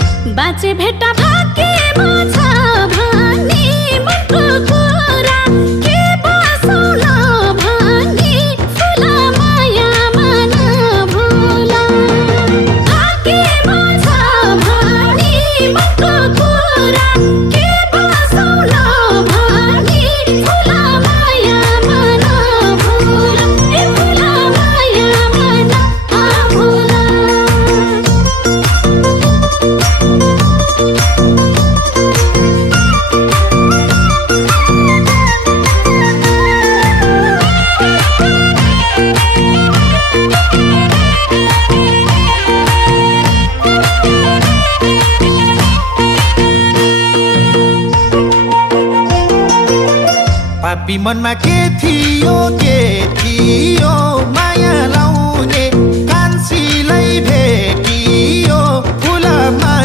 बाजे भेटा भाग्य छ भने मनको कुरा के बसौल भने फुल माया मन भुला भाग्य छ भने मनको कुरा के बसौल भने फुल माया मन भुला ए फुल माया मन भुला पापी मनमा के थियो माया